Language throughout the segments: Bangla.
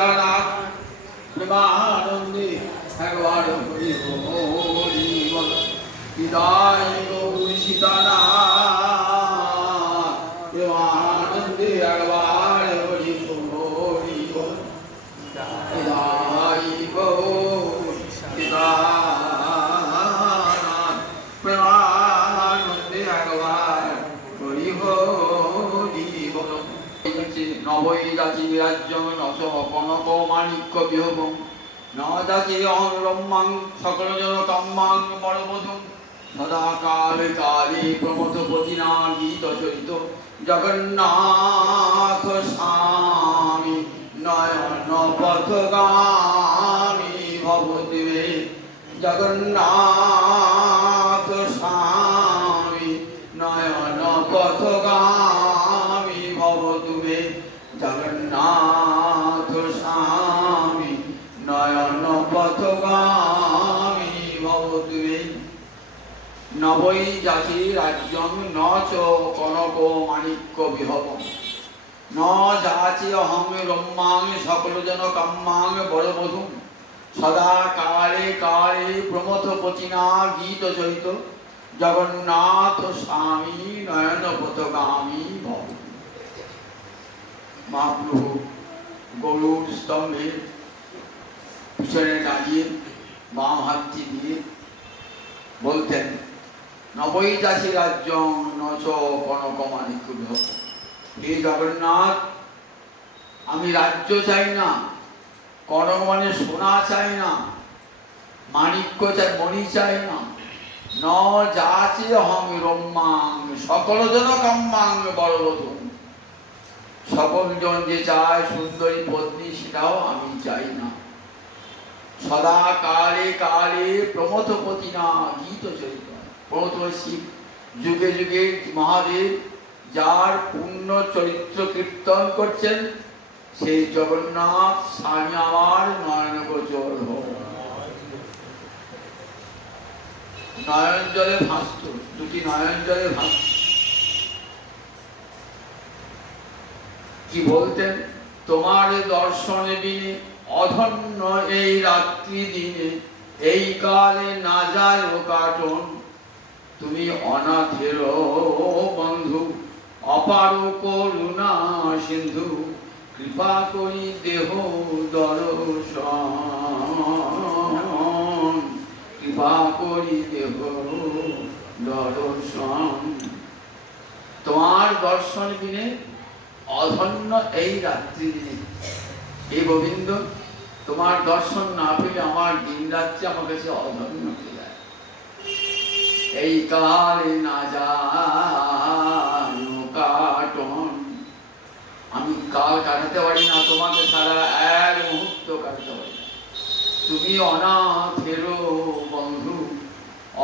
তানাথ প্রেমানন্দে একবার হরি হরি বল বিদায় গৌরী সীতানাথ প্রেমানন্দে একবার হরি হরি বল বিদায় গৌরী সীতানাথ প্রেমানন্দে একবার হরি হরি বল। নবৈ যাচি রাজ্যং নচ কনক মাণিক্য বিহবং ন যাচি অহং ব্রহ্মাং সকল জন কাম্মাং পরবধূ সদা কালে কালে প্রমথ পতিনা গীত চরিত জগন্নাথ স্বামী নয়ন পথগামী ভবদেবে জগন্নাথ স্বামী নয়ন পথগামী ভবতুমে জগন্নাথ স্বামী নয়ন পথগামী ভবতুমে। নবৈ যাচি রাজ্যং ন চ কনক মাণিক্য বিহবং ন যাচি অহং রম্যাং সকল জন কাম্যাং বরবধূ সদা কালে কালে প্রমথ পতিনা গীত চরিত জগন্নাথ স্বামী নয়ন পথগামী ভব। মহাপ্রভু গরুর স্তম্ভের পিছনে দাঁড়িয়ে বাম হাতটি দিয়ে বলতেন নবৈ যাচি রাজ্যং ন চ কনক মাণিক্য বিহবং। হে জগন্নাথ, আমি রাজ্য চাই না, কনক মানে সোনা চাই না, মাণিক্য চাই, মণি চাই না। ন যাচি অহং রম্যাং সকল জন কাম্যাং বরবধূ। সকল জন যে চায় সুন্দরী পত্নী সেটাও আমি চাই না। সদা কালে কালে প্রমথ পতিনা গীত চরিত। প্রমথ শিব, যুগে যুগে মহাদেব যার পূর্ণ চরিত্র কীর্তন করছেন সেই জগন্নাথ স্বামী আমার নয়ন গোচর হোক। নয়ন জলে ভাসত, দুটি নয়ন জলে ভাসত। কি বলতেন? তোমার দর্শনে বিনে অধন্য এই রাত্রি দিনে এই কালে না যায় কাটন। তুমি অনাথের বন্ধু অপার করুণা সিন্ধু কৃপা করি দেহ দর্শন, কৃপা করি দেহ দর্শন। তোমার দর্শন বিনে অধন্য এই রাত্রি দিনে। এই গোবিন্দ, তোমার দর্শন না পেলে আমার দিন রাত্রি আমার কাছে অধন্য হয়ে যায়। এই কালে না যায় কাটন। আমি কাল কাটাতে পারি না, তোমাকে সারা এক মুহূর্ত কাটাতে পারি না। তুমি অনাথের বন্ধু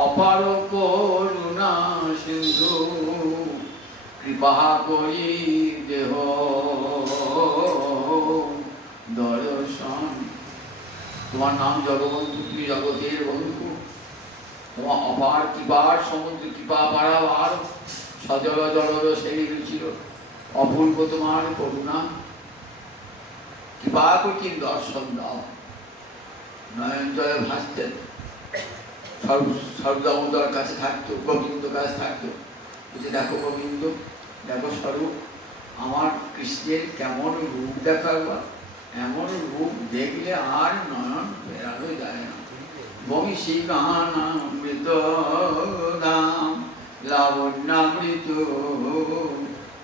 অপার করুণা সিন্ধু কৃপা করি দেহ দর্শন। তোমার নাম জগবন্ধু, তুমি জগতের বন্ধু। তোমার অপার কৃপার সমুদ্র, কৃপা পারাবার সজল জলর সেই ছিল অপূর্ব তোমার করুণা। কৃপা করি দর্শন দাও। নয়ন জলে ভাসতেন, সর্বদামোদর কাছে থাকতো, গোবিন্দ কাছে থাকতো। বলছে দেখো গোবিন্দ, দেখো স্বরূপ, আমার কৃষ্ণের কেমন রূপ দেখাবা, এমন রূপ দেখলে আর নয়ন ফেরানো যায় না। বংশী গানামৃত ধাম লাবণ্যামৃত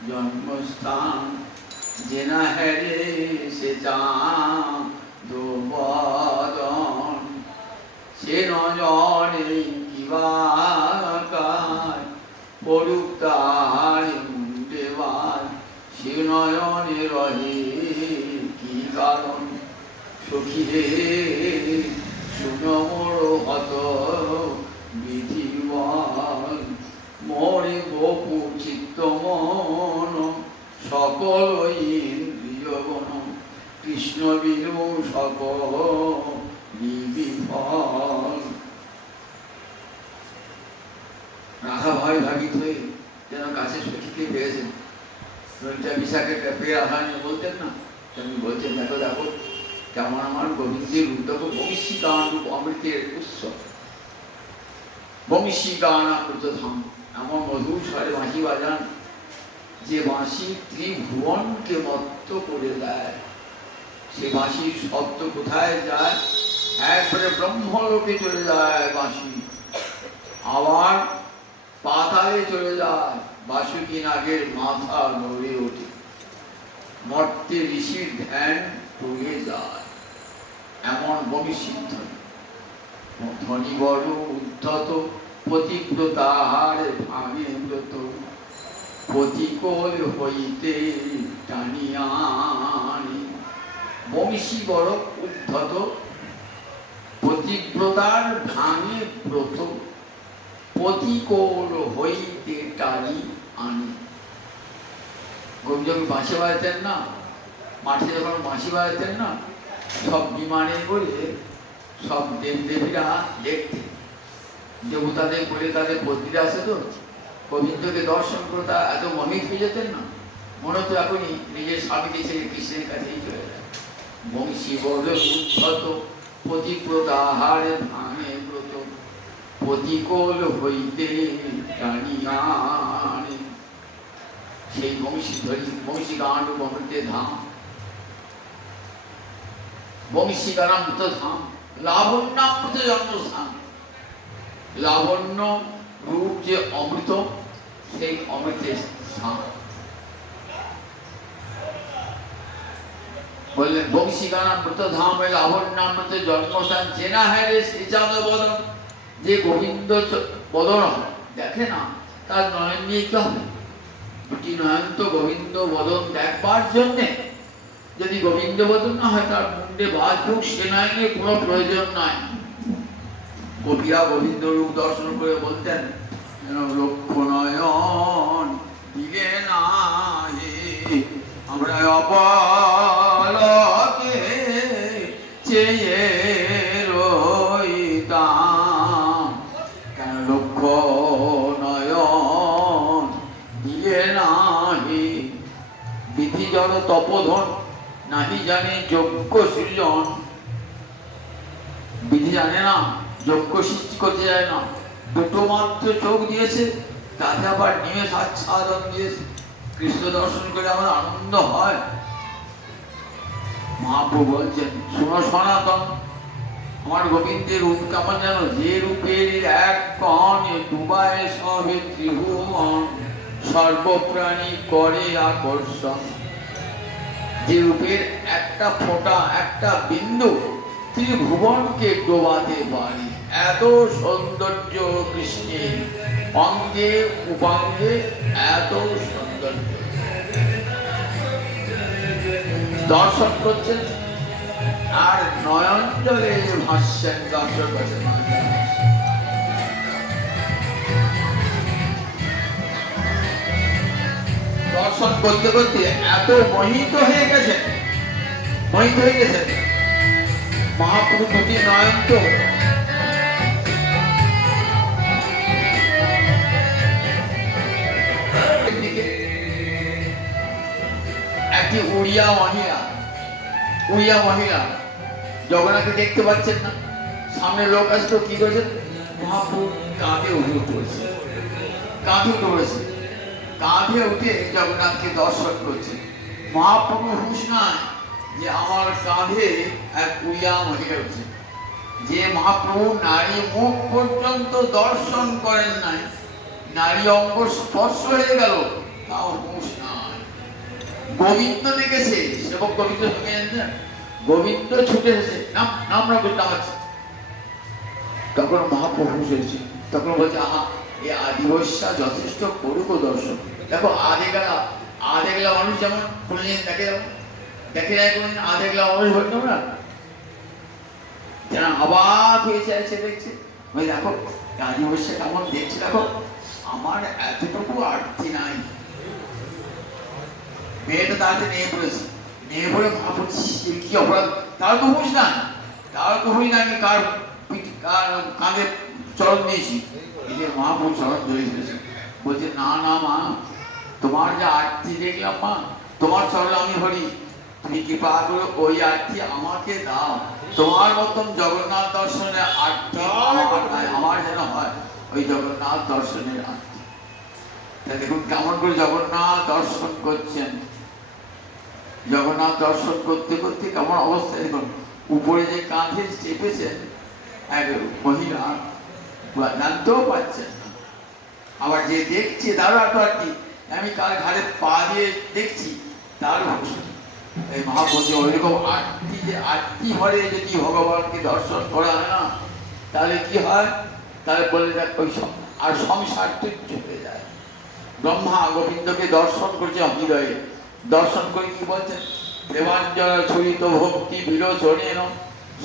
জন্মস্থান জেনা হেরে সে চাঁদ বদন সে নজরে কিবা কায় পড়ুক তার মুন্ডেবার সে নয়নে রহে কি কারণ। সখী রে শুনো মোর হত বিধিবল মোরে বপু চিত্ত মন সকল ইন্দ্রিয়গণ কৃষ্ণ বিনু সকল বিফল। রাধা ভয় ভাগিত হয়ে যেন কাছে সখীকে পেয়েছেন। বিশাখে পেয়ে আসানি বলতেন না, তেমনি বলছেন দেখো দেখো তেমন আমার গোবিন্দের উদ্যোগ বংশী গান অমৃতের উৎসব, বংশী গান অমৃত ধাম। এমন মধুর স্বরে বাঁশি বাজান যে বাঁশি ত্রিভুবনকে মত্ত করে দেয়। সে বাঁশির শব্দ কোথায় যায়? একবারে ব্রহ্মলোকে চলে যায় বাঁশি, আবার পাতালে চলে যায়। বাসুকি নাগের মাথা নড়ে ওঠে, মর্তে ঋষির ধ্যান পড়ে যায়। এমন বংশী ধ্বনি, ধ্বনি বড় উদ্ধত, পতিব্রতার ভাঙে ব্রত, পতিকোল হইতে টানিয়া আনে। বংশী বড় উদ্ধত, পতিব্রতার ভাঙে ব্রত, পতিকোল হইতে টানি আনে। গোবিন্দ যখন বাঁশি বাজাতেন না, মাঠে যখন বাঁশি বাজাতেন না, সব বিমানে করে সব দেবদেবীরা দেখতেন। দেবতাদের বলে তাদের বদ্রীরা আছে তো, গোবিন্দকে দর্শন করে তারা এত মোহিত হয়ে যেতেন না, মনে হতো এখনই নিজের স্বামীকে ছেড়ে কৃষ্ণের কাছেই চলে যায়। বংশী বড় উদ্ধত, পতিব্রতার ভাঙে ব্রত, পতিকোল হইতে টানিয়া আনে। সেই বংশী ধরি, বংশী গান অমৃতের ধাম, বংশী গান অমৃত ধাম, লাবণ্যামৃত জন্মস্থান। লাবণ্য রূপ যে অমৃত, সেই অমৃতের স্থান। বললেন বংশী গান অমৃত ধাম লাবণ্যামৃত জন্মস্থান। চেনা হ্যাঁ রে শ্রীচাঁদ বদন, যে গোবিন্দ বদন দেখে না, তার নয়ন নিয়ে কি হবে? দুটি নয়ন তো গোবিন্দ বদন দেখবার জন্যে। যদি গোবিন্দ বদন না হয়, তার মুন্ডে বাজুক, সে নয়নের কোনো প্রয়োজন নাই। গোপীরা গোবিন্দ রূপ দর্শন করে বলতেন, লক্ষ নয়ন দিলে না আমরা অপলকে চেয়ে রইতাম, কেন লক্ষ নয়ন দিলে নাহি। বিধি জড় তপোধন, নাহি জানে যজ্ঞ সৃজন। বিধি জানে না, যজ্ঞ সৃষ্টি করতে যায় না, দুটো মাত্র চোখ দিয়েছে, তাতে আবার নিমেষ আচ্ছাদন দিয়েছে। কৃষ্ণ দর্শন করে আমার আনন্দ হয়। মহাপ্রভু বলছেন, শোনো সনাতন, আমার গোবিন্দের রূপ কেমন জানো? যে রূপের এক কণ ডুবায় সবে ত্রিভুবন, সর্বপ্রাণী করে আকর্ষণ। যে রূপের একটা ফোঁটা, একটা বিন্দু ত্রিভুবনকে ডোবাতে পারে। এত সৌন্দর্য কৃষ্ণের, অঙ্গে উপাঙ্গে এত সৌন্দর্য। দর্শন করছেন আর নয়ন জলে ভাসছেন দর্শন করছেন। দর্শন করতে করতে এত মোহিত হয়ে গেছেন, মোহিত হয়ে গেছেন। মহাপ্রভু দুটি নয়ন তো একটি উড়িয়া মহিলা জগন্নাথকে দেখতে পাচ্ছেন না, সামনে লোক আসতো, কি করেছেন? মহাপ্রভু কাঁধে উঠে পড়েছে, কাঁধে উঠে জগন্নাথকে দর্শন করছে। মহাপ্রভু হুঁশ নাই যে আমার কাঁধে এক উড়িয়া মহিলা উঠছে। যে মহাপ্রভু নারী মুখ পর্যন্ত দর্শন করেন নাই, নারী অঙ্গ স্পর্শ হয়ে গেল, তাও হুঁশ নাই। গোবিন্দ দেখেছে, সেবক গোবিন্দ সঙ্গে জানতেন, গোবিন্দ ছুটে এসেছে, নাম আছে। তখন মহাপ্রভু হুঁশ হয়েছে, তখন বলছে, আহা, এই আদিবস্যা যথেষ্ট করুক দর্শন। দেখো আধে গেলা মানুষ যেমন কোনোদিন দেখে যায়, কোনোদিন আধে গেলা মানুষ বলতো না, যেন অবাক হয়েছে আছে দেখছে। ওই দেখো আদিবস্যা কেমন দেখছে, দেখো আমার এতটুকু আর্থি নাই। মেয়েটা তাড়াতাড়ি নেমে পড়ে মহাপ্রভু কি অপরাধ, তার তো হুঁশ নাই, আমি কার কাঁধে চরণ দিয়েছি। মহাপ্রভু চরণ ধরে ফেলেছে, বলছে, না মা, তোমার যা আরতি দেখলাম মা, তোমার চরণ আমি হরি, তুমি কৃপা করে ওই আরতি আমাকে দাও। তোমার মতন জগন্নাথ দর্শনের আরতি আমার যেন হয় ওই জগন্নাথ দর্শনের আরতি। দেখুন কেমন করে জগন্নাথ দর্শন করছেন। জগন্নাথ দর্শন করতে করতে কেমন অবস্থা দেখুন, উপরে যে কাঁধে চেপেছেন এক মহিলা জানতেও পারছেন না। আবার যে দেখছে তারও আটটি, আমি কার ঘাড়ে পা দিয়ে দেখছি তারও এই মহাপ্রভু ওইরকম আরতি, যে আরতি হলে যদি ভগবানকে দর্শন করা হয় না তাহলে কি হয়, তাহলে বলে দেখ ওই আর সংসার তুচ্ছ হয়ে যায়। ব্রহ্মা গোবিন্দকে দর্শন করছে হৃদয়ে, দর্শন করে কি বলছেন, প্রেমাঞ্জল ছুরিত ভক্তি বিলোচনেন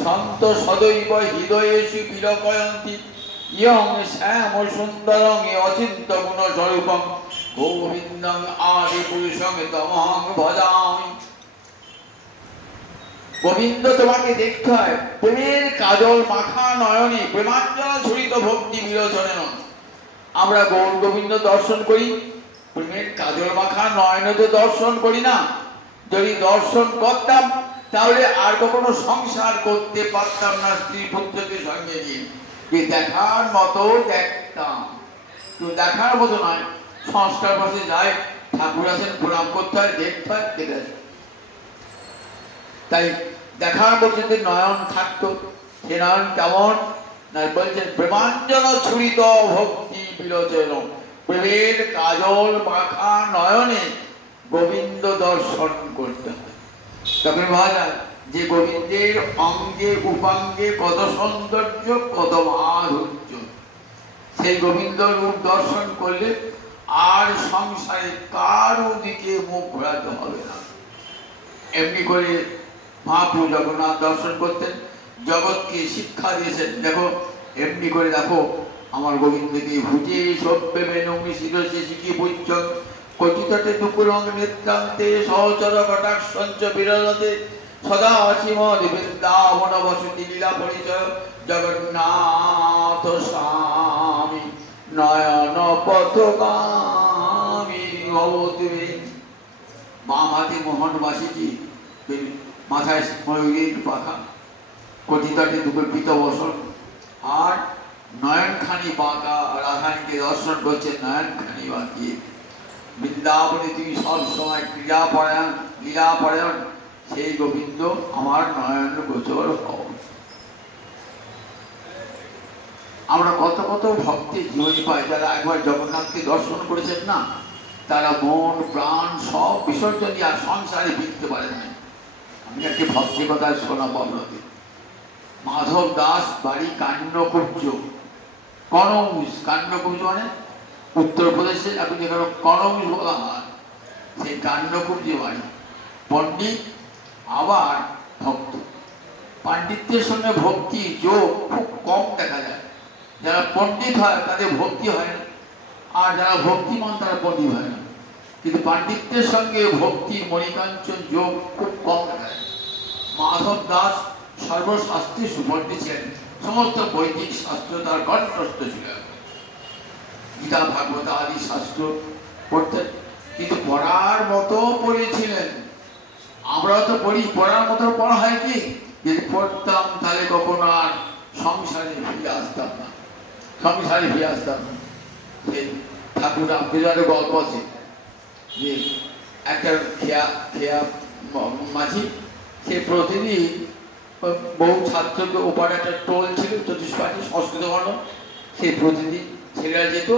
সন্ত সদৈব হৃদয়েষু বিলকয়ন্তি ইয়ং শ্যাম সুন্দরং অচিন্ত গুণ স্বরূপং গোবিন্দং আদি পুরুষং তমহং ভজামি। গোবিন্দ তোমাকে দেখতে হয় প্রেমের কাজল মাখা নয়নে, প্রেমাঞ্জল ছুরিত ভক্তি বিলোচনেন। আমরা গৌর গোবিন্দ দর্শন করি, প্রেমের কাজল মাখা নয়নে তো দর্শন করি না। যদি দর্শন করতাম তাহলে আর কখনো সংসার করতে পারতাম না স্ত্রী পুত্রকে সঙ্গে নিয়ে। যে দেখার মতো দেখতাম, তো দেখার মতো নয়। সংস্কার বসে যায়, ঠাকুর আছেন প্রণাম করতে হয়, দেখতে হয়, দেখে তাই দেখার মতো যদি নয়ন থাকতো, সে নয়ন কেমন না বলছেন প্রেমাঞ্জল ছুরিত ভক্তি বিলোচন, প্রেমের কাজল মাখা নয়নে গোবিন্দ দর্শন করতে হয়। তখন বলা যায় যে গোবিন্দের অঙ্গে উপাঙ্গে কত সৌন্দর্য, কত মাধুর্য। সেই গোবিন্দ রূপ দর্শন করলে আর সংসারে কারো দিকে মুখ ঘোরাতে হবে না। এমনি করে মহাপ্রভু জগন্নাথ দর্শন করতেন, জগৎকে শিক্ষা দিয়েছেন। দেখো এমনি করে দেখো আমার গোবিন্দকে ভুজে সভ্যে বেনমি শিরসে শিখি বুঝ কচিতটে দুকুলং নিত্যান্তে সহচর কটাক্ষঞ্চ বিরলতে সদা শ্রীমদ বৃন্দাবন বসতি লীলা পরিচয় জগন্নাথ স্বামী নয়ন পথগামী ভবতী। বাম হাতে মোহন বাসিটি, মাথায় ময়ূরীর পাখা, কচিতটে দুকল্পিত বসন, আর নয়নখানি বাঁকা রাধানীকে দর্শন করছে নয়নখানি বাঁকিয়ে। বৃন্দাবনে তুমি সব সময় ক্রীড়াপরায়ণ লীলাপরায়ণ, সেই গোবিন্দ আমার নয়ন গোচর হও। আমরা কত কত ভক্তি জীবনী পাই যারা একবার জগন্নাথকে দর্শন করেছেন না, তারা মন প্রাণ সব বিসর্জন দিয়ে আর সংসারে ফিরতে পারেন না। আমি একটি ভক্তি কথা শোনা বলতে, মাধব দাস বাড়ি কান্নকুব্জ, কনৌজ। কান্নকুব্জ মানে উত্তরপ্রদেশে এখন যেখানে কনৌজ বলা হয়, সেই কান্নকুব্জে বাড়ি। পণ্ডিত আবার ভক্ত। পাণ্ডিত্যের সঙ্গে ভক্তি যোগ খুব কম দেখা যায়। যারা পণ্ডিত হয় তাদের ভক্তি হয় না, আর যারা ভক্তিমান তারা পণ্ডিত হয় না। কিন্তু পাণ্ডিত্যের সঙ্গে ভক্তির মণিকাঞ্চন যোগ খুব কম দেখা যায়। মাধব দাস সর্বশাস্ত্রে সুপণ্ডিত ছিলেন, সমস্ত বৈদিক শাস্ত্র তার কণ্ঠস্থ ছিল। গীতা ভাগবত আদি শাস্ত্র পড়তেন, কিন্তু পড়ার মতো পড়েছিলেন। আমরাও তো পড়ি, পড়ার মতো পড়া হয় কি, যদি পড়তাম তাহলে কখনো আর সংসারে ফিরে আসতাম না, সংসারে ফিরে আসতাম না। সেই ঠাকুর রামকৃষ্ণের গল্প আছে যে একটা খেয়া মাঝি, সে প্রতিদিন বহু ছাত্রকে ওপারে একটা টোল ছিল চতুষ্পাঠী সংস্কৃত বর্ণ, সে প্রতিদিন ছেলেরা যেত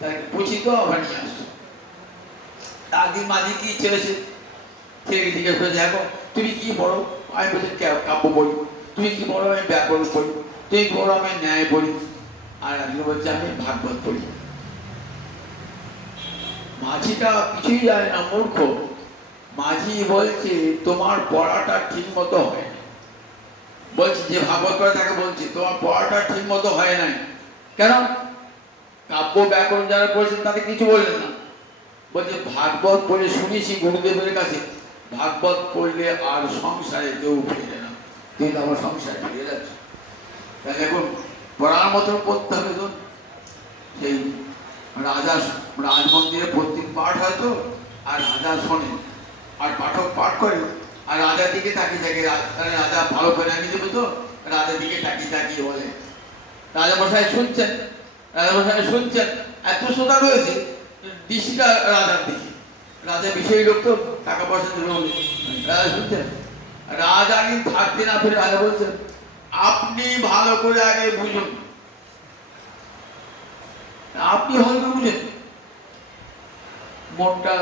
তাকে পচিত আবার নিয়ে আসতো। তার দিন মাঝি কি ছেলেছে, ছেলেকে জিজ্ঞেস করে দেখো তুমি কি পড়ো, আমি বলছি কাব্য পড়ি। তুমি কি পড়ো, আমি ব্যাকরণ পড়ি। তুমি কি পড়ো, আমি ন্যায় পড়ি। আর একজন বলছে আমি ভাগবত পড়ি। মাঝিটা কিছুই জানে না, মূর্খ। মাঝি বলছে তোমার পড়াটা ঠিক মতো হয় না। বলছে যে ভাগবত পড়ে তাকে বলছে তোমার পড়াটা ঠিক মতো হয় নাই। কেন? কাব্য ব্যাকরণ যারা পড়েছেন তাদের কিছু বললেন না। বলছে ভাগবত পড়ে শুনেছি গুরুদেবের কাছে, ভাগবত পড়লে আর সংসারে কেউ ফিরে না, কিন্তু আমার সংসারে ফিরে যাচ্ছে। তাহলে এখন পড়ার মতো পড়তে হবে। তো সেই রাজা রাজমন্দিরে প্রত্যেক পাঠ হয়তো, আর রাজা শোনে, আর পাঠক পাঠ করে, আর রাজার দিকে তাকিয়ে থাকে, রাজা ভালো করে আমি দেবো তো, রাজার দিকে তাকিয়ে তাকিয়ে বলে। রাজামশাই শুনছেন, রাজামশাই শুনছেন, এত শ্রোতা রয়েছে, দৃষ্টিটা রাজার দিকে। রাজা বিষয়ী লোক তো, টাকা পয়সা দিল, রাজা শুনছেন। রাজা কিন্তু থাকতে না ফিরে রাজা বলছেন, আপনি ভালো করে আগে বুঝুন, আপনি ভালো করে বুঝেন। মনটা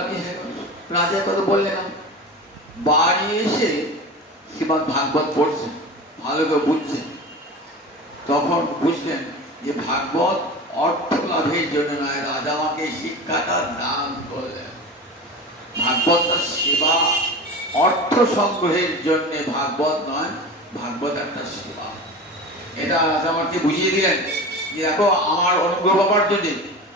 রাজার কথা বললেন না, বাড়ি এসে শ্রীমদ্ ভাগবত পড়ছেন, ভালো করে বুঝছেন, তখন বুঝলেন যে ভাগবত অর্থ লাভের জন্য নয়, রাজা আমাকে শিক্ষাটা দান করলেন। ভাগবত সেবা, অর্থ সংগ্রহের জন্য ভাগবত নয়, ভাগবত একটা সেবা। এটা রাজা আমাকে বুঝিয়ে দিলেন যে দেখো, আমার অনুগ্রহ পাবার জন্য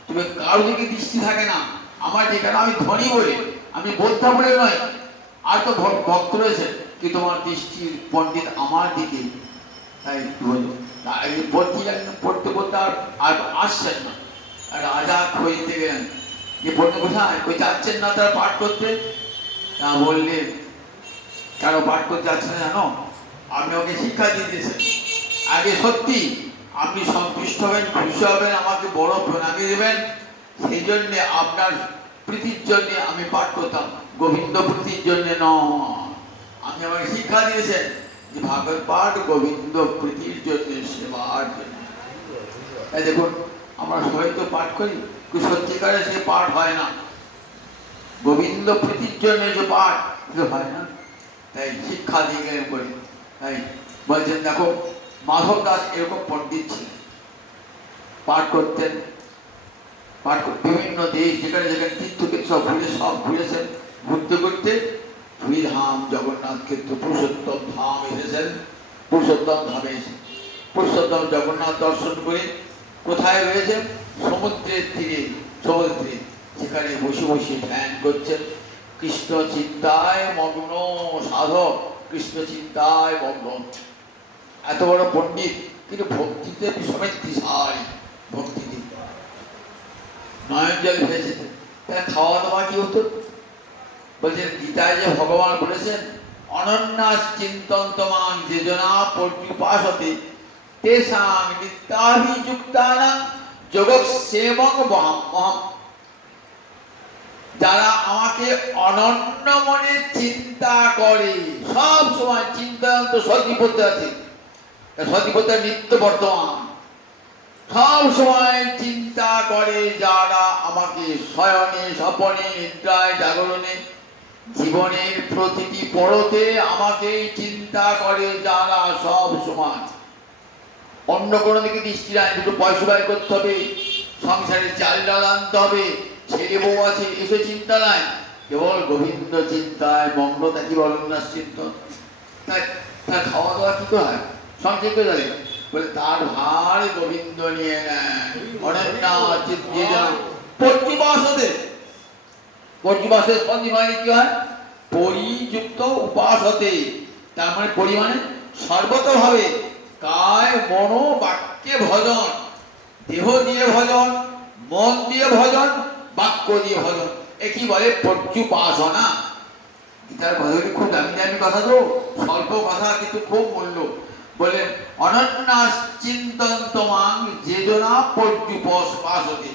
তুমি কারো দিকে দৃষ্টি থাকে না, আমার যেখানে আমি ধনী বলে, আমি বোদ্ধা বলে নয়, আর তো ভক্ত রয়েছে কি তোমার দৃষ্টির পণ্ডিত আমার দিকে, তাই বলো পড়তে পড়তে আর আসছেন না। রাজা খোঁজতে গেলেন যে পড়তে কোথায়, ওই যাচ্ছেন না তারা পাঠ করতে। তা বললে কেন পাঠ করতে যাচ্ছে না জানো, আপনি ওকে শিক্ষা দিয়ে দিয়েছেন, আগে সত্যি আপনি সন্তুষ্ট হবেন, খুশি হবেন, আমাকে বড় প্রণামী দেবেন, সেই জন্যে আপনার প্রীতির জন্য আমি পাঠ করতাম, গোবিন্দ প্রীতির জন্য নয়। আপনি আমাকে শিক্ষা দিয়েছেন যে ভাগবত পাঠ গোবিন্দ প্রীতির জন্য, সেবার জন্য। তাই দেখুন, আমরা সবাই তো পাঠ করি, কিন্তু সত্যিকারে সে পাঠ হয় না, গোবিন্দ প্রীতির জন্য যে পাঠ হয় না। তাই শিক্ষা দিয়ে গেলেন করি। তাই বলছেন দেখো, মাধব দাস এরকম পণ্ডিত ছিলেন, পাঠ করতেন, বিভিন্ন দেশ যেখানে যেখানে তীর্থকে সব ঘুরেছেন, ঘুরতে ঘুরতে শ্রীধাম জগন্নাথ ক্ষেত্র পুরুষোত্তম ধাম এসেছেন। পুরুষোত্তম ধামে এসে পুরুষোত্তম জগন্নাথ দর্শন করে কোথায় রয়েছেন, সমুদ্রের তীরে, সমুদ্রে সেখানে বসে বসে ধ্যান করছেন। কৃষ্ণ চিন্তায় মগ্ন সাধক, কৃষ্ণ চিন্তায় মগ্ন। এত বড় পণ্ডিত, কিন্তু ভক্তিতে সমেত বিশাল ভক্তিতে নয়ন জল ভেসেছেন। তাহলে খাওয়া দাওয়া কি হতো? বলছেন গীতায় যে ভগবান বলেছেন, অনন্যাস চিন্তন্তমাং যোজনা পর্যুপাসতে তেষাং নিত্যাভিযুক্তানাং যোগক্ষেমং মহম। যারা আমাকে অনন্য মনে চিন্তা করে, সব সময় চিন্তা তো সতীপথে আছে, সতীপথে নিত্য বর্তমান, সব সময় চিন্তা করে যারা আমাকে শয়নে স্বপনে নিদ্রায় জাগরণে জীবনের প্রতিটি পড়তে আমাকে চিন্তা করে যারা সব সময়, অন্য কোনো দিকে দৃষ্টি নাই, দুটো পয়সা ব্যয় করতে হবে, সংসারে চাল ডাল আনতে হবে, ছেলে বউ আছে, এসে চিন্তা নাই, কেবল গোবিন্দ চিন্তায় মগ্ন থাকি, বলন্যাস চিন্তন। তার খাওয়া দাওয়া কি করে হয়, সংসার করে যাবে, বলে তার ভার গোবিন্দ নিয়ে নেন। পর্যুবাসের স্পন্দী মানে কি হয়, পরিযুক্ত উপাস হতে, তার মানে পরিমাণে সর্বতভাবে কায় মন বাক্যে ভজন, দেহ দিয়ে ভজন, মন দিয়ে ভজন, বাক্য দিয়ে ভজন, একই বলে পর্যুপাসনা। গীতার কথাগুলি খুব দামি দামি কথা, তো স্বল্প কথা কিন্তু খুব মূল্য। বলেন অনন্যাস চিন্তন্তমাং যোজনা পর্যুপাসতে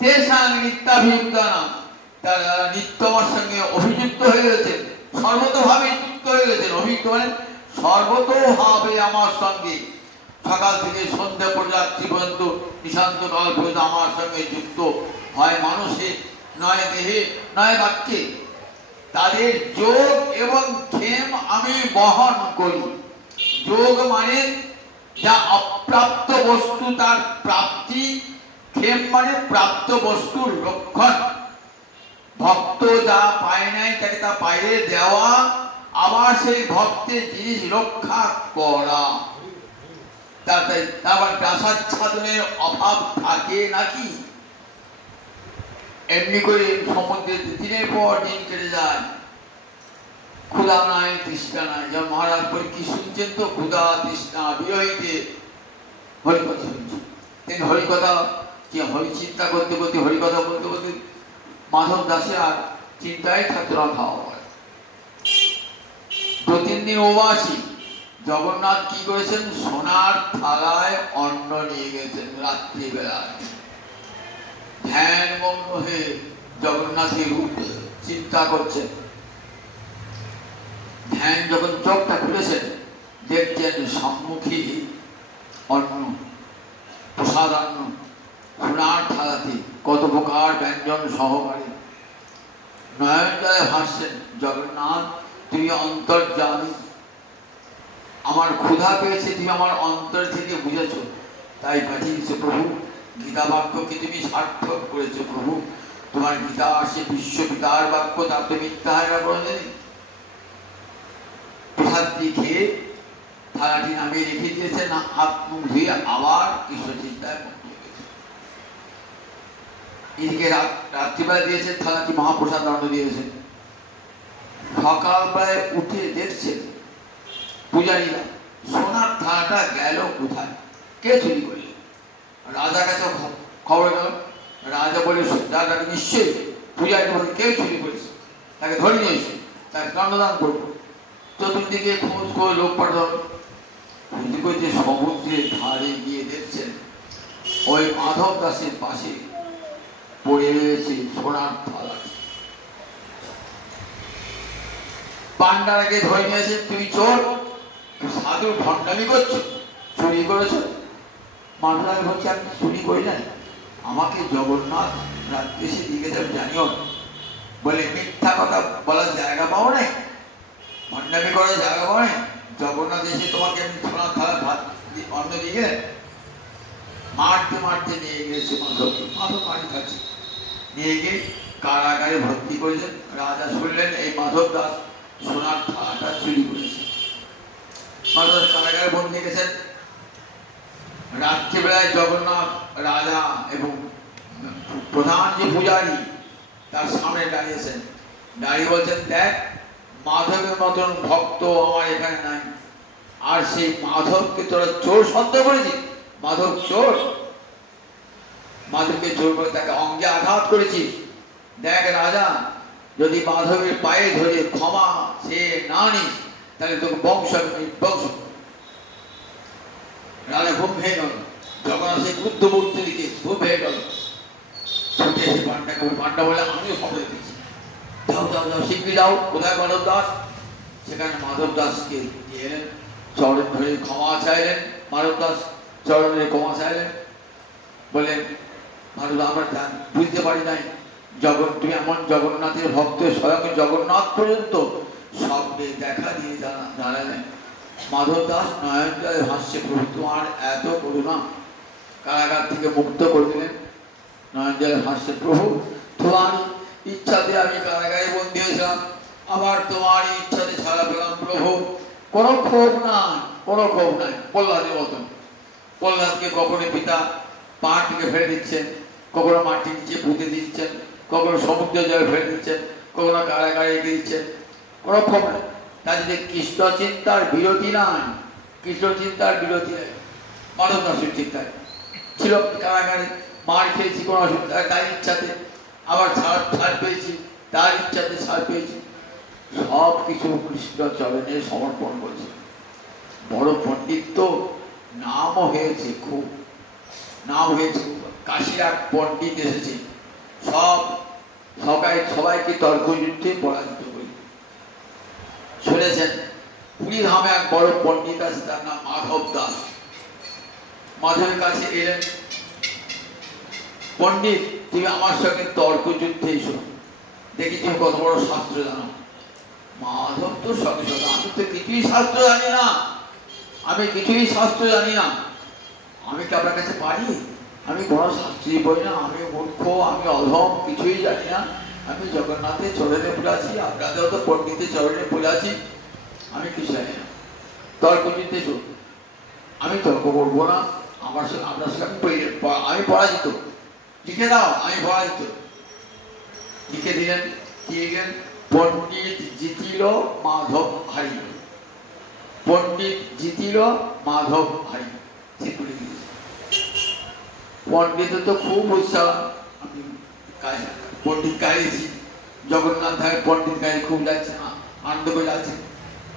তেষাং নিত্যাভিযুক্তানাং, তারা নিত্য আমার সঙ্গে অভিযুক্ত হয়ে গেছেন, সর্বতভাবে যুক্ত হয়ে গেছেন। অভিযুক্ত মানে সর্বতভাবে আমার সঙ্গে, সকাল থেকে সন্ধ্যা পর্যন্ত পর্যন্ত নিশান্ত কাল পর্যন্ত আমার সঙ্গে যুক্ত, হয় মানুষে নয় দেহে নয় বাক্যে। তাদের যোগ এবং ক্ষেম আমি বহন করি। যোগ মানে যা অপ্রাপ্ত বস্তু তার প্রাপ্তি, ক্ষেম মানে প্রাপ্ত বস্তুর রক্ষণ। ভক্ত যা পায় নাই তাকে তা পাইয়ে দেওয়া, আবার সেই ভক্তের জিনিস রক্ষা করা। তারপর দাসাচ্ছাদনের অভাব থাকে নাকি? এমনি করে সমুদ্রে দিনের পর দিন কেটে যায়, ক্ষুধা নাই তৃষ্ণা নাই। যেমন মহারাজ কি শুনছেন তো, ক্ষুধা তৃষ্ণা বিরহিতে হরিকথা শুনছেন। তিনি হরিকথা কি হরি চিন্তা করতে করতে, হরিকথা বলতে বলতে মাধব দাসে আর চিন্তায় ছাত্ররা খাওয়া হয়। 3 দিন উপবাসী। জগন্নাথ কি করেছেন? সোনার থালায় অন্ন নিয়ে গেছেন রাত্রিবেলায়। ধ্যানমগ্ন হয়ে জগন্নাথের রূপ চিন্তা করছেন। ধ্যান যখন চোখটা খুলেছেন, দেখছেন সম্মুখী অন্ন, প্রসাদান্ন সোনার থালাতে কত প্রকার ব্যঞ্জন সহকারে। নয়ন জলে ভাসছেন, জগন্নাথ তুমি অন্তর্যামী, আমার ক্ষুধা পেয়েছে, তুমি আমার অন্তর থেকে বুঝেছ, তাই পাঠিয়েছে প্রভু। গীতা বাক্যকে তুমি সার্থক করেছো প্রভু। তোমার গীতা সে বিশ্ব পিতার বাক্য, তাতে মিথ্যা হয় না কোনোদিন। প্রসাদ দিয়ে খেয়ে থালাটি নামিয়ে রেখে দিয়েছেন, হাত মুখ ধুয়ে আবার কৃষ্ণ চিন্তায় মগ্ন হয়ে গেছে। এদিকে রাত্রিবেলা দিয়েছেন থালাটি, মহাপ্রসাদ দণ্ড দিয়েছেন। সকালবেলায় উঠে দেখছেন পূজারীরা সোনার থালাটা গেল কোথায়, কে চুরি করলেন। রাজার কাছে খবর গেল। রাজা বলে রাজা নিশ্চয়ই পূজারী বলে কেউ চুরি করেছে, তাকে ধরে নিয়ে এসে তাকে দণ্ডদান করবো। চতুর্দিকে খোঁজ করে লোক পাঠানো। যে সমুদ্রের ধারে গিয়ে দেখছেন ওই মাধব দাসের পাশে পড়ে রয়েছে সোনার থালা। পান্ডারাকে ধরে নিয়েছে, তুমি চোর, সাধু ভণ্ডামি করছো, চুরি করেছো। মানুষ বলছে আমি চুরি করি নাই, আমাকে জগন্নাথ রাত্রে এসে দিয়ে গেছে, আমি জানিও না। বলে মিথ্যা কথা বলার জায়গা পাও নাই, ভণ্ডামি করার জায়গা পাও নাই। জগন্নাথ এসে তোমাকে আমি সোনার থালা ভাত অন্ন দিয়ে গেলেন। মারতে মারতে নিয়ে গিয়েছে মাধবকে, মাধব মারি খাচ্ছে, নিয়ে গিয়ে কারাগারে ভর্তি করেছেন। রাজা শুনলেন এই মাধব দাস সোনার থালাটা চুরি করেছে। মাধব কারাগারে বন্দি গেছেন। রাত্রিবেলায় জগন্নাথ রাজা এবং প্রধান যে পূজারী তার সামনে দাঁড়িয়েছেন, দাঁড়িয়ে বলছেন দেখ মাধবের মতন ভক্ত আমার এখানে নাই, আর সেই মাধবকে তোরা চোর সন্দেহ করেছিস। মাধব চোর, মাধবকে চোর করে তাকে অঙ্গে আঘাত করেছিস। দেখ রাজা, যদি মাধবের পায়ে ধরে ক্ষমা সে না নিস তাহলে তোকে বংশ বংশ। রাজা ঘুম ভেঙে গেল, যখন সেই বুদ্ধ মূর্তি দিকে ঘুম ভেঙে গেল, ছুটে এসে পান্ডাকে পান্ডা বলে আমিও খবর দিচ্ছি, যাও যাও যাও শিগগির যাও, কোথায় মাধব দাস। সেখানে মাধব দাসকে নিয়ে এলেন, চরণ ধরে ক্ষমা চাইলেন। মাধব দাস চরণ ধরে ক্ষমা চাইলেন, বললেন মাধব আমরা বুঝতে পারি নাই, তুমি এমন জগন্নাথের ভক্ত, স্বয়ং জগন্নাথ পর্যন্ত স্বপ্নে দেখা দিয়ে জানালেন। মাধব দাস নয়ন জলে ভাসছে, প্রভু তোমার এত করুণা। কারাগার থেকে মুক্ত করে দিলেন। নয়ন জলে ভাসছে, প্রভু তোমার ইচ্ছাতে আমি কারাগারে বন্দী হয়েছিলাম, আবার তোমার ইচ্ছাতে ছাড়া পেলাম প্রভু। কোনো ক্ষোভ নাই, কোনো ক্ষোভ নাই। প্রহ্লাদের মতন, প্রহ্লাদকে কখনো পিতা পাহাড় থেকে ফেলে দিচ্ছেন, কখনো মাটি নিচে পুঁতে দিচ্ছেন, কখনো সমুদ্র জলে ফেলে দিচ্ছেন, কখনো কারাগারে রেখে দিচ্ছেন, কোনো ক্ষোভ নাই। তার যে কৃষ্ণ চিন্তার বিরতি নাই, কৃষ্ণ চিন্তার বিরতি নাই। মাধব দাসের চিন্তায় ছিল কারাগারে, মার খেয়েছি কোনো অসুবিধা, তার ইচ্ছাতে আবার ছাড় পেয়েছি, তার ইচ্ছাতে ছাড় পেয়েছি, সব কিছু কৃষ্ণ চরণে সমর্পণ করেছে। বড় পণ্ডিত নামও হয়েছে, খুব নাম হয়েছে। কাশীর এক পণ্ডিত এসেছে, সবাইকে তর্কযুদ্ধে পরাজিত করে শুনেছেন। পুরী ধামে এক বড় পণ্ডিত আছে, তার নাম মাধব দাস। মাধবের কাছে এলেন, পণ্ডিত তুমি আমার সঙ্গে তর্কযুদ্ধে এসো, দেখি তুমি কত বড় শাস্ত্র জানো। মাধব তো সঙ্গে সঙ্গে আমি তো কিছুই শাস্ত্র জানি না, আমি কিছুই শাস্ত্র জানি না, আমি কি আপনার কাছে পারি? আমি কোনো শাস্ত্রী বই না, আমি মূর্খ, আমি অধম, কিছুই জানি না। আমি জগন্নাথের চরণে পড়ে আছি, আপনাদের তো পণ্ডিতের চরণে পড়ে আছি, আমি কিছু জানি না। তর্ক জিততে আমি তর্ক করবো না, আমার সঙ্গে আপনার সঙ্গে আমি পরাজিত, লিখে দাও আমি পরাজিত। লিখে দিলেন, দিয়ে গেলেন, পণ্ডিত জিতিল মাধব হারিল, পণ্ডিত জিতিল মাধব হারিল। পণ্ডিত তো খুব উৎসাহ, আমি পণ্ডিত গাইছি, জগন্নাথ ধারে পণ্ডিত গাড়ি খুব যাচ্ছে, আনন্দ করে যাচ্ছে।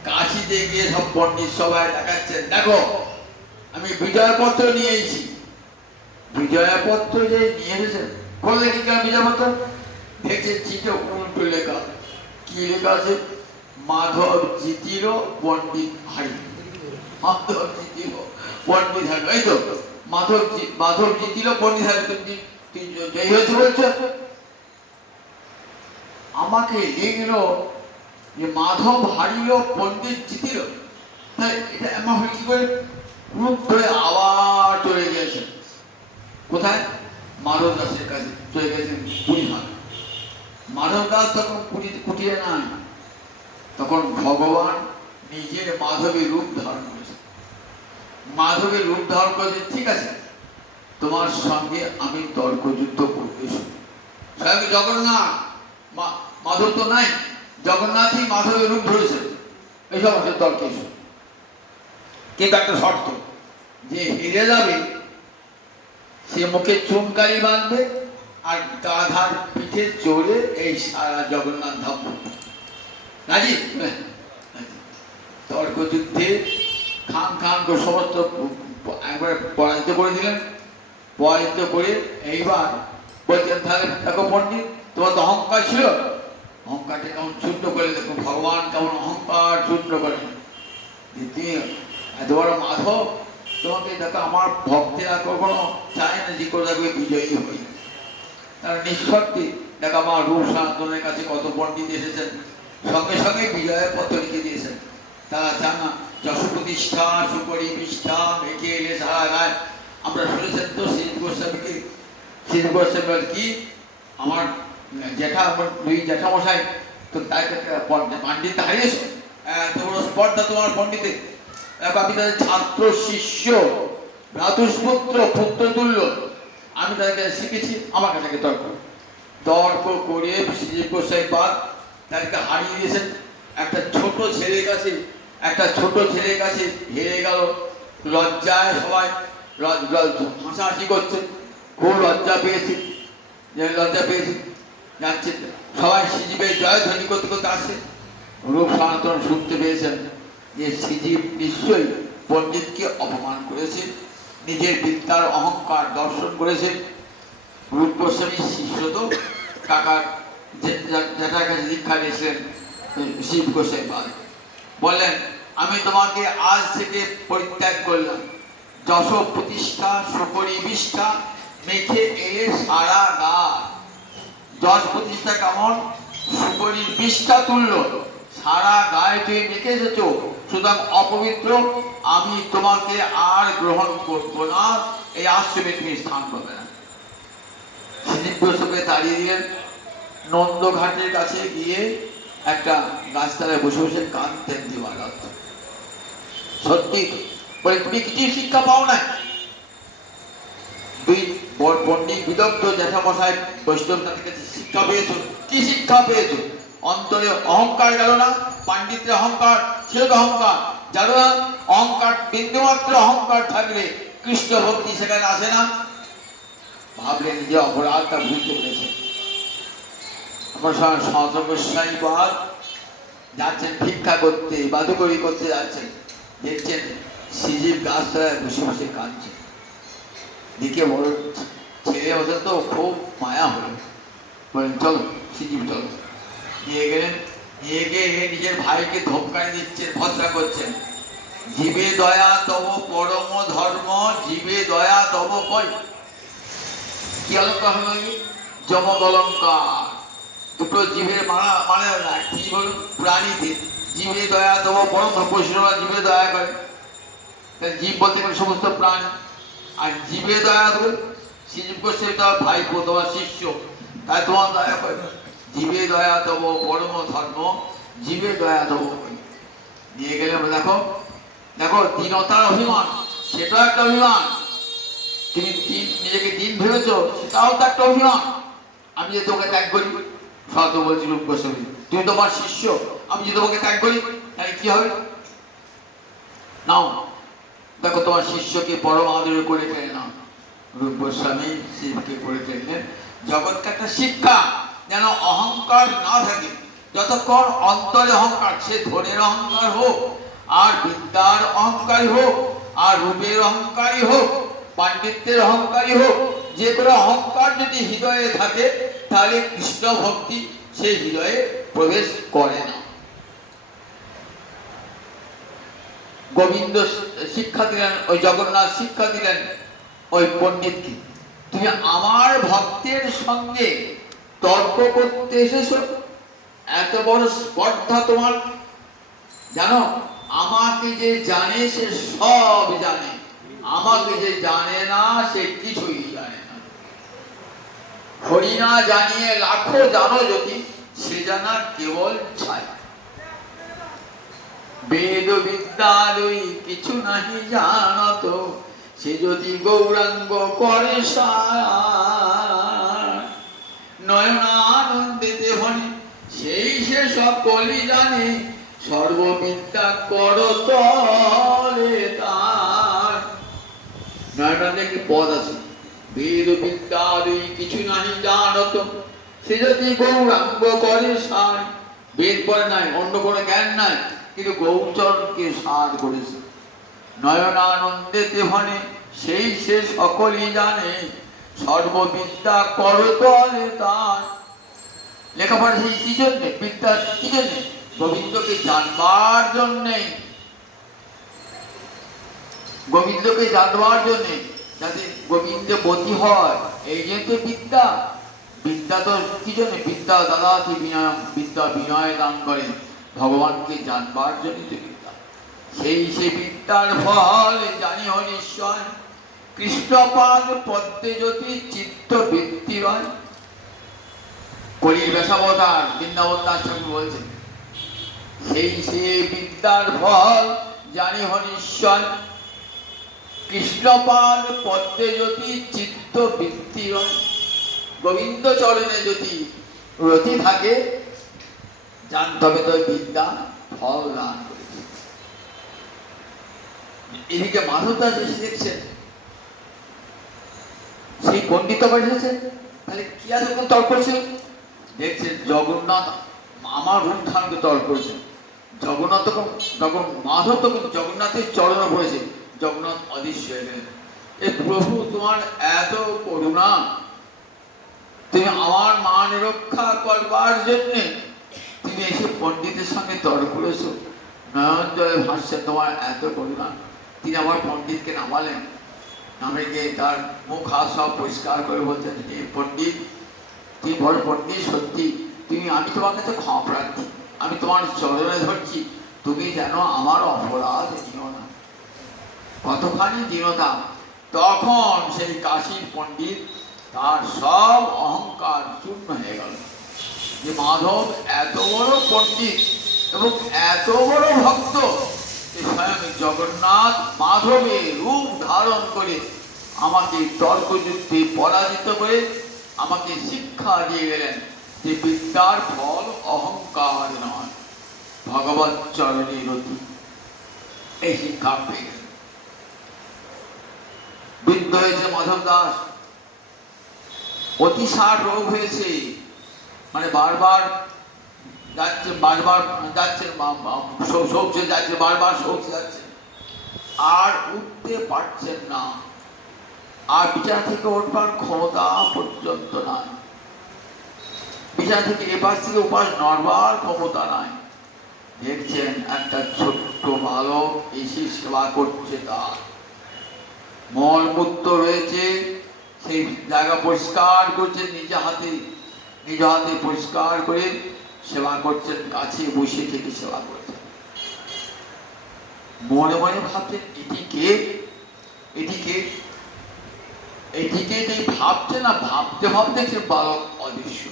কাশিতে গিয়ে সব পণ্ডিত সবাই দেখাচ্ছেন, দেখো আমি বিজয়পত্র নিয়ে এসেছি। বিজয়পত্র যে নিয়ে এসেছেন, বলে কি কেন বিজয়পত্র? দেখছে চিঠে উল্টো লেখা, কি লেখা আছে? মাধব জিতিল পণ্ডিত হারি। মাধব জিতিল পণ্ডিত হারি, এই তো মাধব জিতিল পণ্ডিত হারি। তুমি জয় হয়েছে বলছো? আমাকে লিখলো যে মাধব হারিল পণ্ডিত জিতিল। তাই এটা এমন হয় কি করে? রূপ ধরে আবার চলে গেছেন কোথায়? মাধব দাসের কাছে চলে গেছেন পুরীহাট। মাধব দাস তখন কুটিরে নাই, তখন ভগবান নিজের মাধবের রূপ ধারণ করেছে। মাধবের রূপ ধারণ করেছে, ঠিক আছে তোমার সঙ্গে আমি তর্ক যুদ্ধ করতে শুনি। জগন্নাথ, মাধব তো নাই, জগন্নাথই মাধবের রূপ ধরেছে, এই সমস্ত তর্কে শুনি। কিন্তু একটা শর্ত, যে হেরে যাবে সে মুখে চুনকালি বাঁধবে আর গাধার পিঠে চড়ে এই সারা জগন্নাথ ধাম। রাজি? তর্ক যুদ্ধে খান করে সমস্ত একবার পরাজিত করে দিলেন। পরাজিত করে এইবার বলছেন, তাহলে দেখো পণ্ডিত, তোমার তো অহংকার ছিল, অহংকারটা কেমন চূর্ণ করে দেখো, ভগবান কেমন অহংকার চূর্ণ করেন। এত বড় মাধব, তোমাকে দেখো আমার ভক্তেরা কখনো চায় না যে করে দেখবে বিজয়ী হই। তারা নিঃশর্তে দেখো আমার রূপ সনাতনের কাছে কত পণ্ডিত এসেছেন, সঙ্গে সঙ্গে বিজয়ের পত্র লিখে দিয়েছেন। তারা চান না যশ প্রতিষ্ঠা সুপরিবিষ্ঠা মেখে এলে সারা গায়ে। আমরা শুনেছেন তো শ্রী গোস্বামীকে, শ্রী গোস্বামী কি আমার জ্যাঠা, আমার দুই জ্যাঠামশাই তো তাকে পণ্ডিত হারিয়েছ, এত বড় স্পর্ধা তোমার পণ্ডিতে। আমি তাদের ছাত্র শিষ্য ভ্রাতুষ্পুত্র পুত্রতুল্য, আমি তাদেরকে শিখেছি, আমার কাছে তর্ক করে শ্রী গোস্বামী পাদ তাদেরকে হারিয়ে দিয়েছেন। একটা ছোট ছেলের কাছে হেরে গেল, লজ্জায় সবাই হাসাহাসি করছে, খুব লজ্জা পেয়েছি যাচ্ছে সবাই শ্রীজীবের জয় ধ্বনি করতে করতে আসছে। রূপ সনাতন শুনতে পেয়েছেন যে শ্রীজীব নিশ্চয়ই পণ্ডিতকে অপমান করেছে, নিজের বিদ্যার অহংকার দর্শন করেছে। রূপ গোস্বামীর শিষ্য তো কাকার জ্যাঠার কাছে দীক্ষা নিয়েছিলেন শিব গোস্বামী পাদ, বললেন আমি তোমাকে আজ থেকে পরিত্যাগ করলাম, যশ প্রতিষ্ঠা সুপরিবিষ্ঠা মেখে এলে সারা গা। যশ প্রতিষ্ঠা কেমন? সুপরিবিষ্ঠা তুল্য, সারা গায়ে তুমি মেখে এসেছো, সুতরাং অপবিত্র, আমি তোমাকে আর গ্রহণ করবো না, এই আশ্রমে তুমি স্থান পাবে না। শ্রী গোস্বামীকে তাড়িয়ে দিলেন। নন্দঘাটের কাছে গিয়ে একটা গাছতলায় বসে বসে কাঁদতেন দিবারাত। সত্যি বলে তুমি কিছু শিক্ষা পাও না? দুই পণ্ডিত বিদগ্ধ জ্যাঠামশাই বৈষ্ণব তাদের কাছে শিক্ষা পেয়েছো, কি শিক্ষা পেয়েছো? অন্তরে অহংকার গেল না? পাণ্ডিত্যের অহংকার ছিল তো অহংকার, জানো না অহংকার বিন্দুমাত্র অহংকার থাকলে কৃষ্ণ ভক্তি সেখানে আসে না। ভাবলেন যে অপরাধটা ভুলতে পেরেছে। আমার সনাতন গোস্বামী পাদ যাচ্ছেন ভিক্ষা করতে, বাদুকরি করতে যাচ্ছেন, দেখছেন শ্রীজীব গাছতলায় বসে বসে কাঁদছে। দেখে বড় ছেলে ওদের তো খুব মায়া হলো, বলেন চলো শ্রীজীব চলো। নিয়ে গেলেন, নিয়ে গিয়ে নিজের ভাইকে ধমকানি দিচ্ছেন, ভদ্রা করছেন, জীবে দয়া তব পরম ধর্ম, জীবে দয়া তব কয়। কি অলঙ্কার হলো? যমক অলঙ্কার। দুটো জীবের মানে কি বলুন, প্রাণীদের জীবে দয়া তব পরম পশুরা জীবে দয়া করে, জীব বলতে গেলে সমস্ত প্রাণী। আর জীবে দয়া দেবে, শ্রীজীব গোস্বামী তোমার ভাইপো, তোমার শিষ্য, তাই তোমার দয়া করে। জীবে দয়া তব পরম ধর্ম, জীবে দয়া তব। নিয়ে গেলে দেখো দেখো দীনতার অভিমান, সেটাও একটা অভিমান। তুমি নিজেকে দিন ভেবেছো, সেটাও তো একটা অভিমান। আমি যে তোমাকে ত্যাগ করি, সত বলছি রূপ গোস্বামী, তুমি তোমার শিষ্য, আমি যদি তোমাকে ত্যাগ করি তাহলে কি হবে? নাও দেখো তোমার শিষ্যকে পরম আদরে করে টেনে নাও। রূপ গোস্বামী শিবকে করে টেনলেন। জগৎকে একটা শিক্ষা, যেন অহংকার না থাকে, যতক্ষণ অন্তরে অহংকার, সে ধনের অহংকার হোক, আর বিদ্যার অহংকারী হোক, আর রূপের অহংকারী হোক, পাণ্ডিত্যের অহংকারী হোক, যে কোনো অহংকার যদি হৃদয়ে থাকে, তাহলে কৃষ্ণ ভক্তি সেই হৃদয়ে প্রবেশ করে না। গোবিন্দ শিক্ষা দিলেন, ওই জগন্নাথ শিক্ষা দিলেন ওই পণ্ডিতকে, তুমি আমার ভক্তের সঙ্গে তর্ক করতে এসেছ, এত বড় স্পর্ধা তোমার? জানো, আমাকে যে জানে সে সব জানে, আমাকে যে জানে না সে কিছুই জানে না। হরি না জানিয়ে লাখো জানো যদি, সে জানা কেবল ছাই। বেদ বিদ্যালয় কিছু নাহি জানত, সে যদি গৌরাঙ্গ করে নয়নানন্দেতে ভনে, সেই সে সকলই জানে, সর্ববিদ্যা করতলে তার। নয়নানন্দে একটি পদ আছে, বেদ বিদ্যালয় কিছু নাহি জানত, সে যদি গৌরাঙ্গ করে সার। বেদ পড়ে নাই, অন্য কোনো জ্ঞান নাই, কিন্তু গৌচরণকে সার করেছে। নয়নানন্দেতে ভনে, সেই সে সকলই জানে, সর্ববিদ্যা করতলে তার। লেখাপড়া সেই কি জন্যে? বিদ্যা কি জন্যে? গোবিন্দকে জানবার জন্যে, গোবিন্দকে জানবার জন্যে, যাতে গোবিন্দে বতী হয়, এই জন্য তো বিদ্যা। বিদ্যা তো কি জন্যে? বিদ্যা দাদা বিনয়, বিদ্যা বিনয় দান করে, ভগবানকে জানবার জন্য তো বিদ্যা। সেই সে বিদ্যার ফল জানি হরিশ্বর, কৃষ্ণপাদ পদ্মে জ্যোতি চিত্ত বৃত্তি হয়। কলির বেশাবতার বৃন্দাবন দাস ঠাকুর বলছেন, সেই সে বিদ্যার ফল জানি হরিশ্বর, কৃষ্ণপাদ পদ্মে জ্যোতি চিত্ত বৃত্তি হয়। গোবিন্দ চরণে যদি রতি থাকে, জানতে হবে তো বিদ্যা ফল দান করেছে। এদিকে মাধব দাস এসে দেখছেন সেই পণ্ডিত এসেছে, তাহলে কি এতক্ষণ তর্ক করছিল? দেখছেন জগন্নাথ আমার রূপ ধারণকে তর্ক করেছে। জগন্নাথ তখন মাধব তখন জগন্নাথের চরণে পড়েছে, জগন্নাথ অদৃশ্য হয়ে গেলেন। এ প্রভু, তোমার এত করুণা, তুমি আমার মান রক্ষা করবার জন্যে তুমি এসে পণ্ডিতের সঙ্গে তর্ক করেছো। নয়ন জলে ভাসছেন, তোমার এত করুণা। তিনি আবার পণ্ডিতকে নামালেন, নামে গিয়ে তার মুখ হাত সব পরিষ্কার করে বলছেন, হে পণ্ডিত, তুমি বড় পণ্ডিত সত্যি, তুমি, আমি তোমার কাছে ক্ষমা প্রার্থী, আমি তোমার চরণে ধরছি, তুমি যেন আমার অপরাধ নিও না। কতখানি দীনতা! তখন সেই কাশীর পণ্ডিত তার সব অহংকার চূর্ণ হয়ে গেল, যে মাধব এত বড় পণ্ডিত এবং এত বড় ভক্ত, স্বয়ং জগন্নাথ মাধবের রূপ ধারণ করে আমাকে তর্কযুদ্ধে পরাজিত করে আমাকে শিক্ষা দিয়ে গেলেন যে বিদ্যার ফল অহংকার নয়, ভগবৎ চরণে রতি। এই শিক্ষা পেয়ে গেলেন। বৃদ্ধ হয়েছে মাধব দাস, অতিসার রোগ হয়েছে, মানে বারবার যাচ্ছে, বারবার যাচ্ছে, শৌচে যাচ্ছে, বারবার শৌচে যাচ্ছে, আর উঠতে পারছেন না, আর বিছানা থেকে উঠবার ক্ষমতা পর্যন্ত নাই, বিছানা থেকে এপাশ থেকে ওপাশ নড়বার ক্ষমতা নাই। দেখছেন একটা ছোট্ট বালক এসে সেবা করছে, তার মলমূত্র রয়েছে, সেই জায়গা পরিষ্কার করছেন, নিজে হাতে পরিষ্কার করে সেবা করছেন, কাছে বসে থেকে সেবা করছেন। মনে মনে ভাবছেন, এটিকে ভাবছে না, ভাবতে ভাবতে সে বালক অদৃশ্য।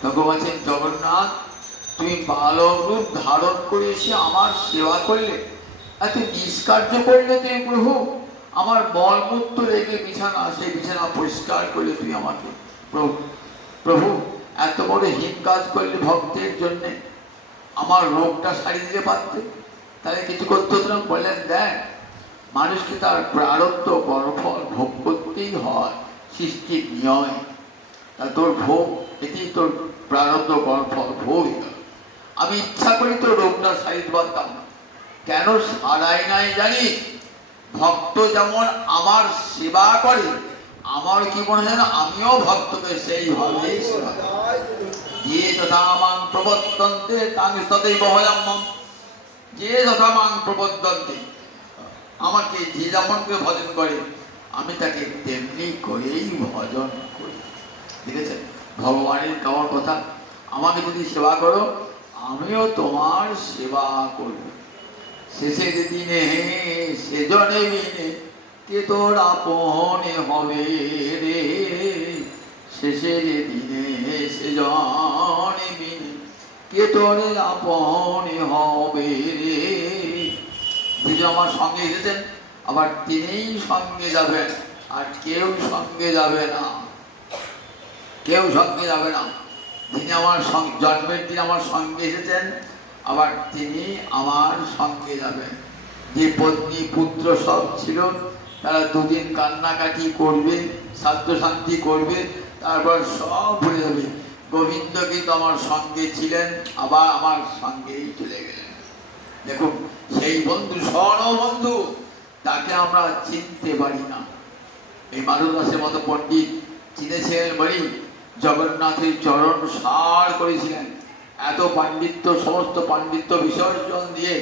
তখন বলছেন, জগন্নাথ, তুমি বালক রূপ ধারণ করে এসে আমার সেবা করলে, এত নিষ্কার্য করলে তুমি প্রভু, আমার মলমূত্র রেখে বিছানা, সেই বিছানা পরিষ্কার করলে তুমি আমাকে। প্রভু, এত বড় হীন কাজ করলে ভক্তের জন্যে, আমার রোগটা সারিয়ে দিতে পারতে, তাহলে কিছু করতে হতো না। বললেন, দেখ, মানুষকে তার প্রারব্ধ কর্মফল ভোগ করতেই হয়, সৃষ্টির নিয়মে। তা তোর ভোগ, এটি তোর প্রারব্ধ ফল ভোগ হয়ে গেল। আমি ইচ্ছা করি তো রোগটা সারিতে পারতাম না, কেন সারাই নাই জানি? ভক্ত যেমন আমার সেবা করে, আমার কি মনে হয় না আমিও ভক্তকে সেইভাবে সেবা করি। যে তথা মাং প্রবর্তন্তে তাং তথৈব ভয়াম্যহম। যে তথা মাং প্রবর্তন্তে, আমাকে যে যেমন করে ভজন করে আমি তাকে তেমনি করেই ভজন করি। দেখেছেন ভগবানের কামার কথা, আমাকে যদি সেবা করো আমিও তোমার সেবা করব। শেষের দিনে সেজনে বিনে কে তোর আপনে হবে রে, শেষের দিনে সেজনে বিনে কে তোর আপনে হবে রে। যিনি আমার সঙ্গে এসেছেন আবার তিনিই সঙ্গে যাবেন, আর কেউ সঙ্গে যাবে না, কেউ সঙ্গে যাবে না। যিনি আমার জন্মের দিন আমার সঙ্গে এসেছেন আবার তিনি আমার সঙ্গে যাবেন। যে পত্নী পুত্র সব ছিল তারা দুদিন কান্নাকাটি করবে, সাধ্য শান্তি করবে, তারপর সব ভুলে যাবে। গোবিন্দ কিন্তু আমার সঙ্গে ছিলেন, আবার আমার সঙ্গেই চলে গেলেন। দেখুন সেই বন্ধু স্বর্ণবন্ধু, তাকে আমরা চিনতে পারি না। এই মাধবদাসের মতো পণ্ডিত চিনেছিলেন বলি জগন্নাথের চরণ সার করেছিলেন। এত পাণ্ডিত্য, সমস্ত পাণ্ডিত্য বিসর্জন দিয়ে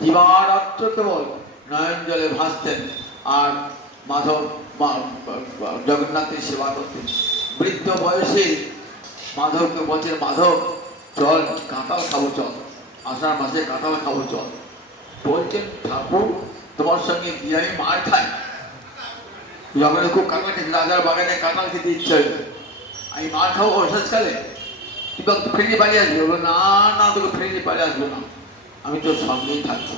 দিবারাত্র কেবল নয়ন জলে ভাসতেন আর মাধব জগন্নাথের সেবা করতেন। বৃদ্ধ বয়সে মাধবকে বলছেন, মাধব চল কাঁঠাল খাবো, চল আষাঢ় মাসে কাঁঠাল খাবো চল। বলছেন ঠাকুর তোমার সঙ্গে গিয়ে আমি মার খাই, যখন খুব কাঁঠাল খেতে রাজার বাগানে কাঁঠাল খেতে ইচ্ছে হয়েছে, আমি মার খাবো শেষকালে, কিন্তু ফিরে পালিয়ে আসবে। বলবো না না, তোকে ফিরে পালিয়ে আসবো না, আমি তোর সঙ্গেই থাকবো।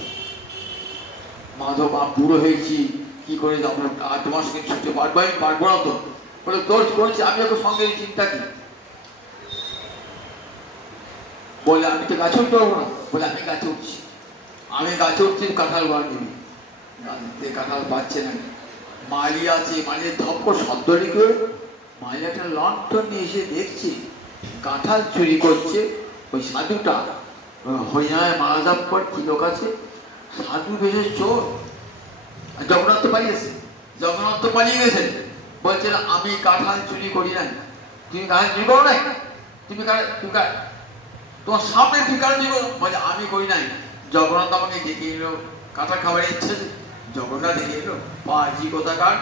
মাধব বুড়ো হয়েছি কি করে যাবো, তোমার সঙ্গে ছুটে পারবো? আমি পারবো না তো। বলে তোর করছি, আমি ওকে সঙ্গে চিন্তা কি? বলে আমি তো গাছে উঠতে পারবো না। বলে আমি গাছে উঠছি, আমি গাছে উঠছি, কাঁঠাল বার নিবি। কাঁঠাল পাচ্ছে না, মালি আছে, মালির ধপ্প শব্দ লিখে মালি একটা লণ্ঠন নিয়ে এসে দেখছি কাঁঠাল চুরি করছে ওই সাধুটা। হরিনায় মারা যাওয়ার পর কি লোক আছে, সাধু বেশে চোর। জগন্নাথ তো পালিয়েছে, জগন্নাথ তো পালিয়ে গেছে। বলছেন আমি কাঁঠাল চুরি করি নাই। তুমি কাঁঠাল চুরি করো নাই? তুমি তোমার সামনে তুই কাঁঠাল চুরি করো? বলছে আমি করি নাই। জগন্নাথ আমাকে ডেকে এলো, কাঁঠাল খাবারের ইচ্ছে। জগন্নাথ ডেকে এলো, পাঁচি কোথাকার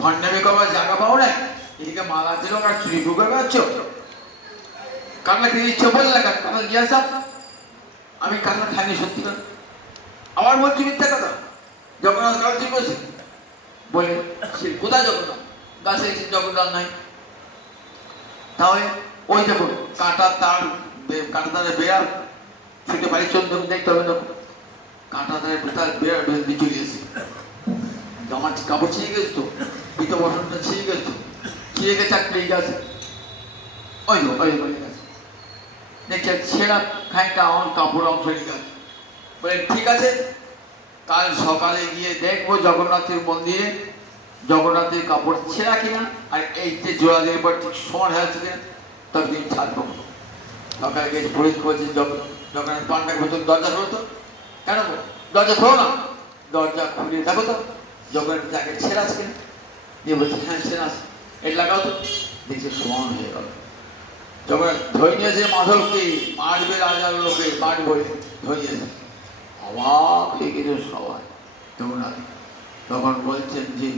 ভণ্ডামি করবার জায়গা পাও নাই, এদিকে মালা ছিল আর চুরি ঢুকে বেড়াচ্ছ। কাঁঠাল খেতে ইচ্ছে বললে কাঁঠাল নিয়ে আসা। আমি কাঁঠাল খাইনি সত্যি করে। আবার বলছি মিথ্যা কথা, জগন্নাথ কাঁঠাল চুরি করছে। বলে সে কোথায় জগন্নাথ? গাছে জগন্নাথ নাই। তাহলে ওই দেখুন কাঁটার তার, কাঁটা তারে বেড়া ছুটে বাড়ির চন্দ্র দেখতে হবে। দেখুন কাঁটা তারে তার বেড়া দিয়ে চলে এসে আমার কাপড় ছিঁড়ে গেছে, তো পিত বসনটা ছিঁড়ে গেছে, ছিঁড়ে গেছে একটা গেছে, ওই গেছে দেখছি ছেঁড়া খানিকটা আমার কাপড় অংশ নিয়ে গেছে। বলে ঠিক আছে, কাল সকালে গিয়ে দেখবো জগন্নাথের মন্দিরে জগন্নাথের কাপড় ছেঁড়া কিনা, আর এই যে জোড়া দিয়ে পর ঠিক সমান হয়েছে কিনা, তবে তিনি ছাড়বো। সকালে গিয়ে পুরোহিত করেছে জগন্নাথ পান্ডাকে বলতো দরজা খোলো তো। কেন দরজা খোলো না? দরজা খুলে দেখো তো জগন্নাথ জ্যাকেট ছেঁড়া আছে কিনা। দিয়ে বলছে হ্যাঁ ছেঁড়া আছে, এটা লাগাও তো। দেখছে সমান হয়ে গেল। জগন্নাথ ধরে নিয়েছে মাধবকে, মারবে রাজার লোকে, মারবে ধরে নিয়েছে। অবাক হয়ে গেছে সবাই। জগন্নাথ তখন বলছেন যে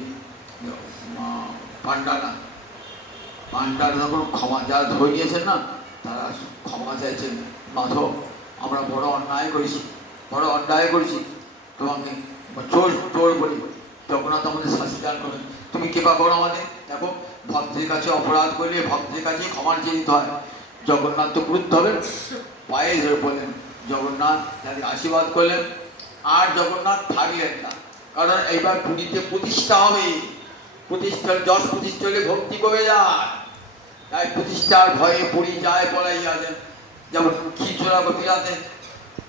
পান্ডারা তখন ক্ষমা, যারা ধরে নিয়েছেন না তারা ক্ষমা চাইছেন। মাধব আমরা বড় অন্যায় করেছি, তোমাকে চোর বলি, জগন্নাথ আমাদের শাস্তি দান করবেন, তুমি কৃপা করো আমাদের। দেখো ভক্তের কাছে অপরাধ করলে ভক্তের কাছে ক্ষমা চেয়ে দিতে হয়। জগন্নাথ তো ক্রুদ্ধ হবেন, পায়ে ধরে বললেন, জগন্নাথ তাদের আশীর্বাদ করলেন। আর জগন্নাথ থাকলেন না, কারণ এইবার পুরীতে প্রতিষ্ঠা হবে। যশ প্রতিষ্ঠা হলে ভক্তি কমে যায়, তাই প্রতিষ্ঠার ভয়ে পুরী যায় পলাইয়া যান। যেমন খিচুড়া করতে যাতেন,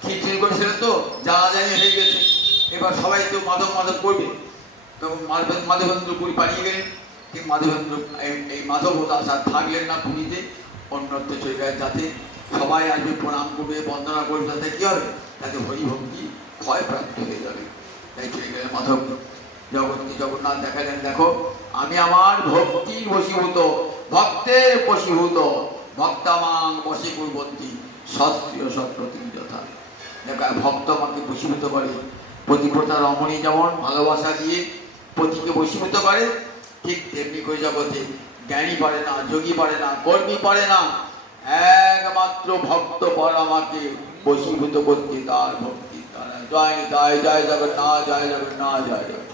খিচুড়ি করেছিলেন তো জানা যায় হয়ে গেছে, এবার সবাই তো মাধব করবে। তখন মাধবেন্দ্র পুরী পালিয়ে গেলেন। ঠিক মাধবেন্দ্র এই মাধব দাস আর থাকলেন না পুরীতে, অন্যত্র চলে গেলেন, যাতে সবাই আসবে প্রণাম করবে বন্দনা করবে, তাতে কী হবে, তাতে হরিভক্তি ক্ষয়প্রাপ্ত হয়ে যাবে। তাই চলে গেলেন মাধব। জগন্নাথ দেখালেন, দেখো আমি আমার ভক্তির বশীভূত, ভক্তের বশীভূত, ভক্তামাং বশে কুর্বন্তি সত্রিয় সত্রতি যথা। দেখো ভক্ত আমাকে বশীভূত করে, পতিব্রতা রমণী যেমন ভালোবাসা দিয়ে পতিকে বশীভূত করে, ঠিক তেমনি করে জগতে জ্ঞানী পারে না, যোগী পারে না, কর্মী পারে না, একমাত্র ভক্ত পর আমাকে বশীভূত করতে তার ভক্তি দ্বারা। জয় জয় জয় জগন্নাথ, জয় জগন্নাথ, জয় জগন্নাথ।